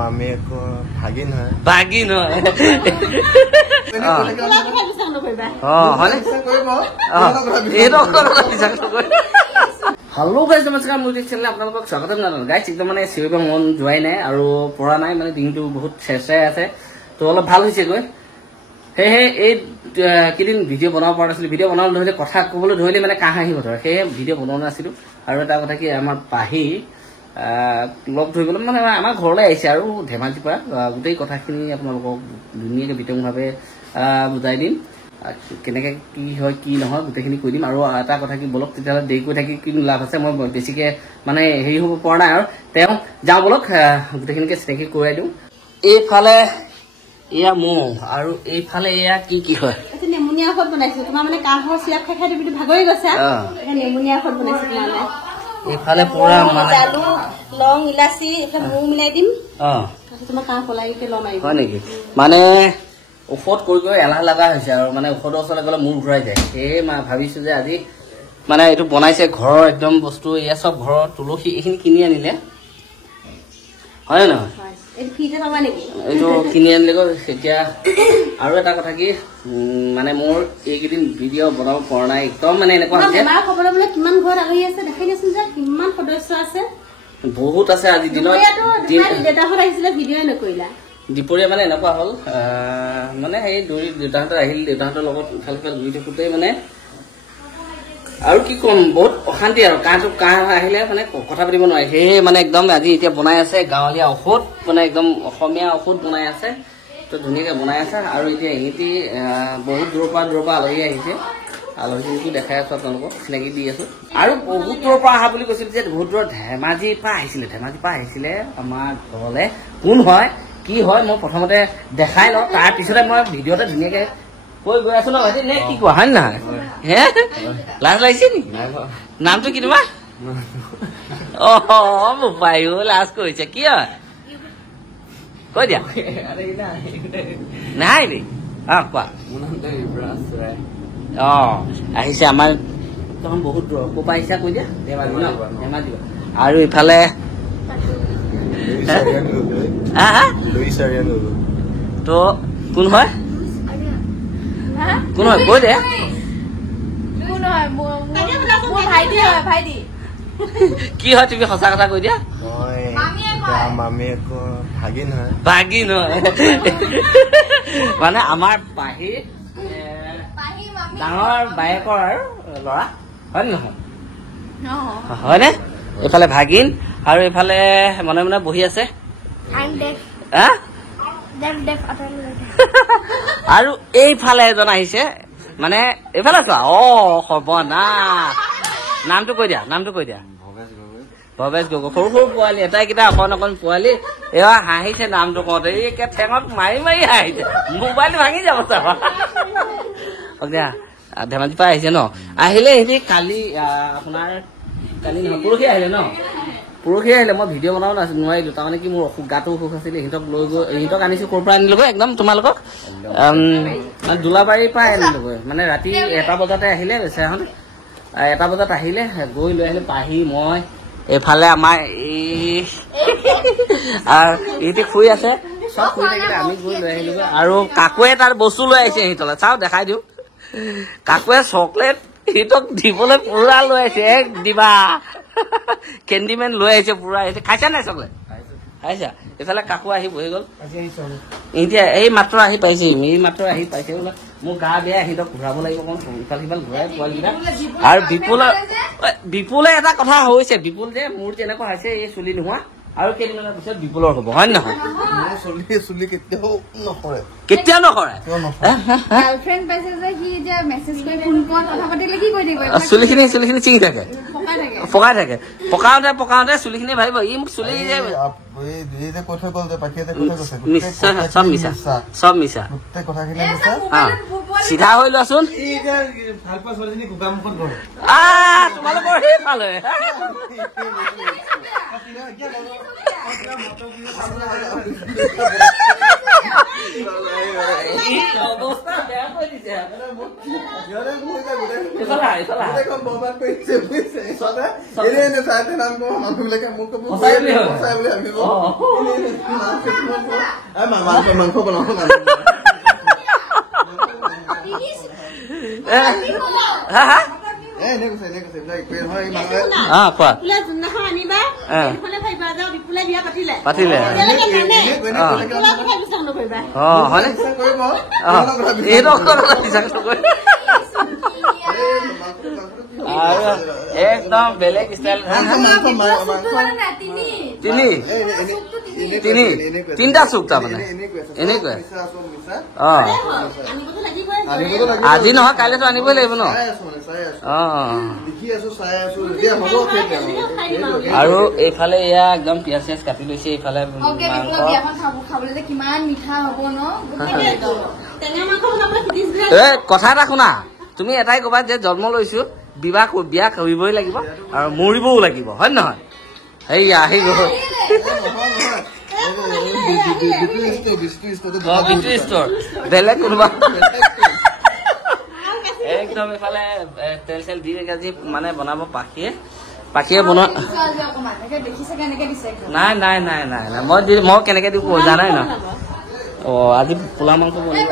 মামীয়েকৰ ভাগিন হয় hello guys নমস্কাৰ মোৰ চেনেল আপোনালোকক স্বাগতম জনালো গাইজ একদম মানে চিঞৰিব মন যোৱাই নাই আৰু পৰা নাই মানে দিনটো বহুত চেৰচেৰাই আছে তো অলপ ভাল হৈছে গৈ সেয়েহে এই কেইদিন ভিডিঅ' বনাব পৰা নাছিলোঁ ভিডিঅ' বনাবলৈ ধৰিলে কথা ক'বলৈ ধৰিলে মানে কাহ আহিব ধৰে সেয়েহে ভিডিঅ' বনোৱা নাছিলোঁ আৰু এটা কথা কি আমাৰ পাহি লগ ধৰিবলৈ মানে আমাৰ ঘৰলৈ আহিছে আৰু ধেমাজিৰ পৰা গোটেই কথাখিনি আপোনালোকক ধুনীয়াকৈ বিতংভাৱে বুজাই দিম কেনেকৈ কি হয় কি নহয় গোটেইখিনি কৈ দিম আৰু এটা কথা কি বলক তেতিয়াহ'লে দেৰি কৰি থাকি কিনো লাভ আছে মই বেছিকৈ মানে হেৰি হ'ব পৰা নাই আৰু তেওঁ যাওঁ বলক গোটেইখিনিকে চিনাকি কৰাই দিওঁ এইফালে এয়া মৌ আৰু এইফালে এয়া কি কি হয় নেমুনিয়া ঔষধ বনাইছো তোমাৰ মানে কাহৰ চিৰাপ খাই তুমি ভাগৰি গৈছা নেমুনিয়া ঔষধ বনাইছো তোমালে এইফালে পুৰা মানে আলু লং ইলাচি এইফালে মৌ মিলাই দিম তোমাৰ কাহ পলাইকে লম আহিব হয় নেকি মানে ঔষধ কৰি কৰি এলাহ লগা হৈছে আৰু মানে ঔষধৰ ওচৰলৈ গ'লে মূৰ ঘূৰাই যায় সেয়ে ভাবিছো যে আজি মানে এইটো বনাইছে ঘৰৰ একদম বস্তু এয়া চব ঘৰৰ তুলসী এইখিনি কিনি আনিলে হয় নহয় এইটো কিনি আনিলে এতিয়া আৰু এটা কথা কি মানে মোৰ এইকেইদিন ভিডিঅ' বনাব পৰা নাই একদম মানে এনেকুৱা কিমান ঘৰত আহি আছে দেখাই দিয়াচোন যে কিমান সদস্য আছে বহুত আছে আজি দিনত ভিডিঅ' নকৰিলা দুপৰীয়া মানে এনেকুৱা হ'ল মানে সেই দেউতাহঁতৰ আহিল দেউতাহঁতৰ লগত ইফাল সিফাল ঘূৰি থাকোঁতেই মানে আৰু কি ক'ম বহুত অশান্তি আৰু কাহ আহিলে মানে কথা পাতিব নোৱাৰে সেয়ে মানে একদম আজি এতিয়া বনাই আছে গাঁৱলীয়া ঔষধ মানে একদম অসমীয়া ঔষধ বনাই আছে তো ধুনীয়াকৈ বনাই আছে আৰু এতিয়া ইহঁতি বহুত দূৰৰ পৰা আলহী আহিছে আলহীখিনিকো দেখাই আছোঁ আপোনালোকক চিনাকি দি আছোঁ আৰু বহুত দূৰৰ পৰা অহা বুলি কৈছিল যে বহুত দূৰৰ ধেমাজিৰ পৰা আহিছিলে আমাৰ ঘৰলৈ কোন হয় কি হয় মই প্ৰথমতে দেখাই লওঁ তাৰপিছতে মই ভিডিঅ'তে ধুনীয়াকৈ কৈ গৈ আছো ন ভাইটি নে কি কোৱা হয় নহয় হে লাজ লাগিছে নেকি নামটো কি তোমাৰ পায়ো লাজ কৰিছে কি হয় কৈ দিয়া নাই নি কোৱা আহিছে আমাৰ বহুত দূৰ ক'ৰ পৰা আহিছা কৈ দিয়া ধেমাজি আৰু ইফালে তো কোন হয় কৈ দে কি হয় তুমি সঁচা কথা কৈ দিয়া মামীয়েকৰ ভাগিন হয় মানে আমাৰ পাহি ডাঙৰ বায়েকৰ আৰু ল'ৰা হয় নহয় হয়নে এইফালে ভাগিন আৰু এইফালে মনে মনে বহি আছে আৰু এইফালে এজন আহিছে মানে এইফালে চোৱা সৰ্বনাশ নামটো কৈ দিয়া ভৱেশ গগৈ সৰু পোৱালি এটাইকেইটা অকণ পোৱালি এয়া হাঁহিছে নামটো কওঁতে এই ঠেঙত মাৰি হাঁহিছে মোবাইল ভাঙি যাব চাবা দিয়া ধেমাজিৰ পৰা আহিছে ন আহিলে সিহঁতি কালি নহয় পৰহি আহিলে ন পৰহি আহিলে মই ভিডিঅ' বনাব নোৱাৰিলোঁ তাৰমানে কি মোৰ গাটো অসুখ আছিলে সিহঁতক আনিছোঁ ক'ৰ পৰা আনিলোগৈ একদম তোমালোকক দোলাবাৰীৰ পৰা আনিলোগৈ মানে ৰাতি 1 বজাতে আহিলে বেচেৰাহঁত 1 বজাত আহিলে গৈ লৈ আহিলে পাহি মই এইফালে আমাৰ ইহঁতি শুই আছে চব শুই থাকিলে আমি গৈ লৈ আহিলোগৈ আৰু কাকুৱে তাৰ বস্তু লৈ আহিছে সিহঁতলৈ চাওঁ দেখাই দিওঁ কাকুৱে চকলেট সিহঁতক দিবলৈ পুৰা লৈ আহিছে দিবা কেণ্ডিমেন লৈ আহিছে পুৰা খাইছা নাই চকলেট খাইছা এইফালে কাকু আহি বহি গ'ল এতিয়া এই মাত্ৰ আহি পাইছে বোলে মোৰ গা বেয়া সিহঁতক ঘূৰাব লাগিব অকণ ইফাল সিফাল ঘূৰাই পোৱালিকেইটা আৰু বিপুলে এটা কথা হৈছে বিপুল যে মোৰ যেনেকুৱা হৈছে এই চুলি নোহোৱা আৰু কেইদিনমানৰ পিছত বিপুলৰ হ'ব হয় নহয় কেতিয়াও নকৰে চুলিখিনি চিঙি থাকে পকাই থাকে পকাওঁতে চুলিখিনি ভাবিব ই মোক চুলি চব মিছা চিধা হৈ লোৱাচোন তোমালোকৰ সেইফালে অৱস্থা বেয়া কৰি দিছে মাংস বনাব পাতিলে একদম বেলেগ ষ্টাইল তিনিটা চুক তাৰমানে এনেকুৱা আজি নহয় কাইলেতো আনিবই লাগিব ন আৰু এইফালে এয়া একদম পিয়াজ চিয়াজ কাটি লৈছে এইফালে কথা এটা শুনা তুমি এটাই কবা যে জন্ম লৈছো বিয়া কৰিবই লাগিব আৰু মৰিবও লাগিব হয় নহয় সেয়া আহি গল বেলেগ কোনোবা একদম এইফালে তেল চেল দি মানে বনাব পাখিয়ে বনোৱা নাই মই কেনেকে দিওঁ জানাই ন অ আজি পোলা মাংস বনাই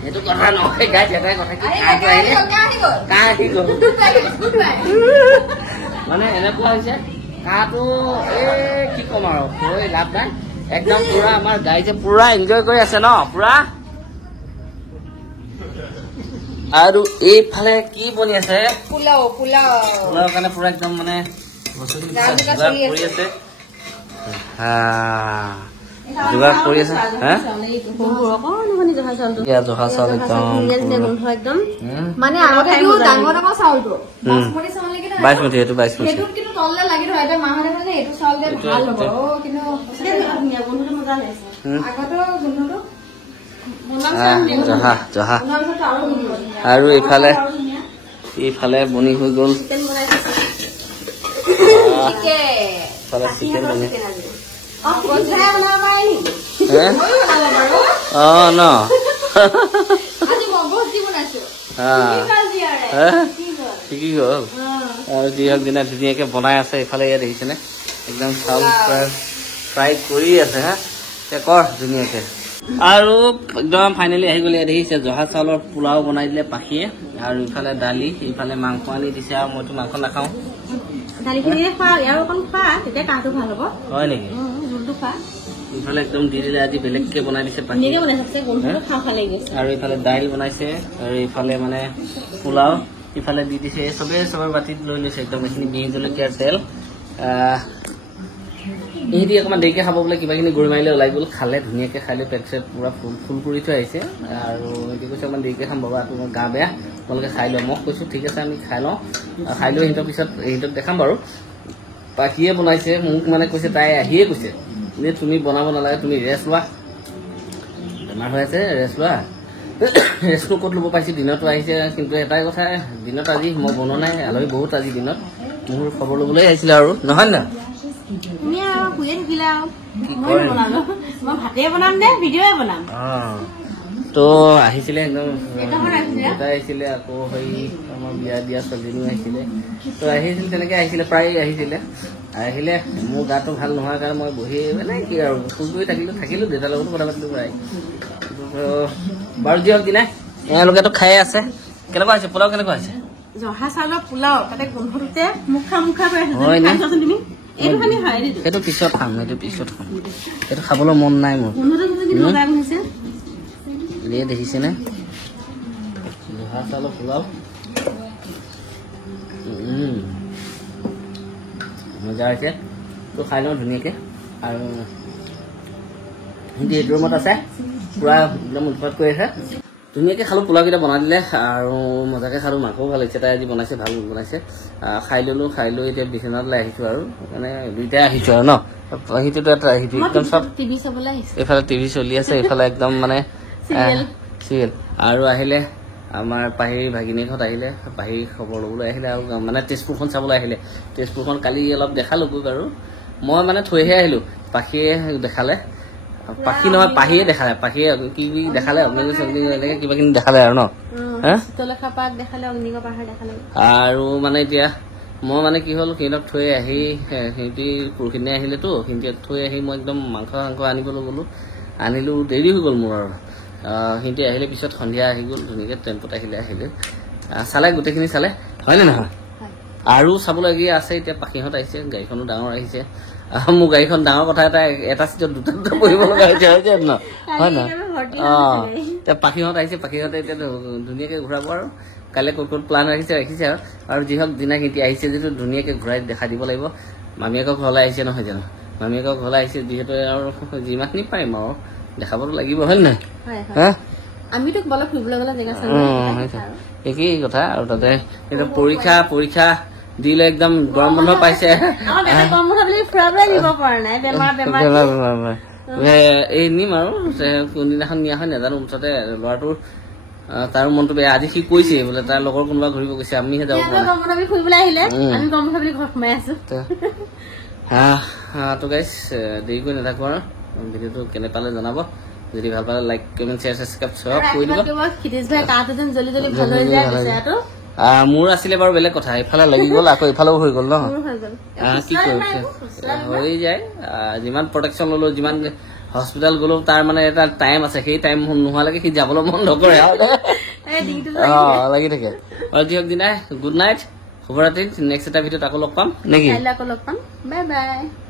সেইটো কথা নহয় গাইছ এটাই কথা মানে এনেকুৱা হৈছে কাহটো কি কম আৰু লাভ নাই একদম পুৰা আমাৰ গাইছে পুৰা এনজয় কৰি আছে ন পুৰা আৰু এইফালে কি বনি আছে পোলাও কাৰণে পুৰা একদম মানে কৰি আছে যোগাৰ কৰি আছে জহা চাউল একদম মানে আগতেটো ডাঙৰ ডাঙৰ চাউলটো বাইচমতি এইটো বাইচমতি কিন্তু তললে লাগি ধৰে এটা মাহতে মানে এইটো চাউল দে ভাল হ'ব কিন্তু ধুনীয়া গোন্ধটো মজা লাগিছে আগতো গোন্ধটো জহা আৰু এইফালে বনি হৈ গ'ল চিকেন বনি ন শিকি গ'ল আৰু যি হওক দিনা ধুনীয়াকে বনাই আছে এইফালে ইয়াত দেখিছেনে একদম চাউল ফ্ৰাই কৰি আছে হা কৰ ধুনীয়াকে আৰু একদম ফাইনেলি আহি গ'লে দেখিছে জহা চাউলৰ পোলাও বনাই দিলে পাখিয়ে আৰু ইফালে দালি ইফালে মাংস আনি দিছে আৰু মইতো মাংস নাখাওঁ হয় নেকি ইফালে একদম দি দিলে আজি বেলেগকে বনাই দিছে আৰু ইফালে দাইল বনাইছে আৰু ইফালে মানে পোলাও ইফালে দি দিছে চবে বাতিত লৈ লৈছে একদম এইখিনি বিহ জলকীয়াৰ তেল ইহঁতি অকণমান দেৰিকৈ খাব বোলে কিবাখিনি গৰু মাৰিলে ওলাই গ'ল খালে ধুনীয়াকৈ খাই লৈ পেট চেট পূৰা ফুল কৰি থৈ আহিছে আৰু ইহঁতি কৈছে অকণমান দেৰিকৈ খাম বাবা তোমাৰ গা বেয়া তোমালোকে খাই লওঁ মই কৈছোঁ ঠিক আছে আমি খাই লওঁ খাই লৈ সিহঁতৰ পিছত সিহঁতক দেখাম বাৰু পাখিয়ে বনাইছে মোক মানে কৈছে তাই আহিয়ে কৈছে যে তুমি বনাব নালাগে তুমি ৰেষ্ট লোৱা বেমাৰ হৈ আছে ৰেষ্ট লোৱা ৰেষ্টটো ক'ত ল'ব পাইছোঁ দিনতো আহিছে কিন্তু এটাই কথা দিনত আজি মই বনোৱা নাই আলহী বহুত আজি দিনত মোৰ খবৰ ল'বলৈ আহিছিলে আৰু নহয় না তো আহিছিলে একদম দেউতা আহিছিলে আকৌ সেই আমাৰ বিয়া দিয়া ছোৱালীজনীও আহিছিলে তো আহিছিল তেনেকৈ আহিছিলে প্ৰায় আহিলে মোৰ গাটো ভাল নোহোৱাৰ কাৰণে মই বহি মানে কি আৰু ফুল কৰি থাকিলোঁ দেউতাৰ লগতো কথা পাতিলোঁ প্ৰায় বাৰু যি হওক দিনাই এওঁলোকেতো খায়ে আছে কেনেকুৱা হৈছে পোলাও কেনেকুৱা হৈছে জহা চাউলৰ পোলাও তাতে গোন্ধটোতে মুখা কৰি আছে তুমি সেইটো পিছত খাম সেইটো খাবলৈ মন নাই মোৰ দেখিছেনে জহা চাউলৰ পোলাও মজা হৈছে তো খাই লওঁ ধুনীয়াকৈ আৰু সিহঁতি এইটো ৰুমত আছে পুৰা একদম উৎপাত কৰি আছে ধুনীয়াকৈ খালোঁ পোলাওকেইটা বনাই দিলে আৰু মজাকৈ খালোঁ মাংসও ভাল হৈছে তাই আজি বনাইছে ভাল বনাইছে খাই ল'লোঁ খাই লৈ এতিয়া বিচনালৈ আহিছোঁ আৰু মানে দুইটাই আহিছোঁ আৰু ন সিটোতো এটা আহিছোঁ একদম চব এইফালে টিভি চলি আছে এইফালে একদম মানে চিৰিয়েল আৰু আহিলে আমাৰ পাহিৰ ভাগিনীহঁত আহিলে পাহিৰ খবৰ ল'বলৈ আহিলে আৰু মানে তেজপুৰখন চাবলৈ আহিলে তেজপুৰখন কালি অলপ দেখালোঁ বাৰু মই মানে থৈহে আহিলোঁ পাখিয়ে দেখালে পাখি নহয় পাহিয়ে দেখালে পাহিয়ে কি কি দেখালে এনেকৈ কিবা কিনি দেখালে আৰু ন আৰু মানে এতিয়া মই মানে কি হ'ল সিহঁতক থৈ আহি সিহঁতি পৰহিদিনাই আহিলেতো সিহঁতি থৈ আহি মই একদম মাংস আনিবলৈ গ'লোঁ আনিলোঁ দেৰি হৈ গ'ল মোৰ আৰু সিহঁতি আহিলে পিছত সন্ধিয়া আহি গ'ল ধুনীয়াকৈ টেম্পুত আহিলে চালে গোটেইখিনি চালে হয়নে নহয় আৰু চাবলগীয়া আছে এতিয়া পাখিহঁত আহিছে গাড়ীখনো ডাঙৰ আহিছে মোৰ গাড়ীখন ডাঙৰ কথা এটা চিটত দুটা বহিব লগা হৈছে হয় ন হয় নহয় এতিয়া পাখিহঁত আহিছে পাখিহঁতে এতিয়া ধুনীয়াকৈ ঘূৰাব আৰু কাইলৈ ক'ত প্লান ৰাখিছে আৰু যি হওক দিনা সিহঁতি আহিছে যিটো ধুনীয়াকৈ ঘূৰাই দেখা দিব লাগিব মামীয়েকৰ ঘৰলৈ আহিছে নহয় জানো মামীয়েকৰ ঘৰলৈ আহিছে যিহেতু আৰু যিমানখিনি পাৰিম আৰু দেখাবতো লাগিব হয় নহয় একেই কথা আৰু তাতে পৰীক্ষা দিলে একদম গৰম বন্ধ পাইছে এই নিম আৰু কোনদিনাখন নিয়া হয় নাজানো মুঠতে ল'ৰাটোৰ তাৰ মনটো বেয়া আজি সি কৈছে বোলে তাৰ লগৰ কোনোবা ঘূৰিব গৈছে আমিহে যাব তো গাইজ দেৰি কৰি নাথাকো আৰু ভিডিঅ'টো কেনে পালে জনাব যদি ভাল পালে লাইক কমেণ্ট শ্বেয়াৰ ছাবস্ক্ৰাইব চব কৰি দিব মোৰ আছিলে বাৰু বেলেগ কথা এইফালে লাগি গ'ল আকৌ এইফালেও হৈ গ'ল ন কি কৰিছে হৈ যায় যিমান প্ৰটেকশ্যন ল'লো যিমান হস্পিটেল গ'লো তাৰ মানে এটা টাইম আছে সেই টাইম নোহোৱালৈকে সি যাবলৈ মন নকৰে লাগি থাকে আৰু যি হওক দিনাই গুড নাইট শুভৰাত্ৰি নেক্সট এটা ভিডিঅ'ত আকৌ লগ পাম নেকি বাই বাই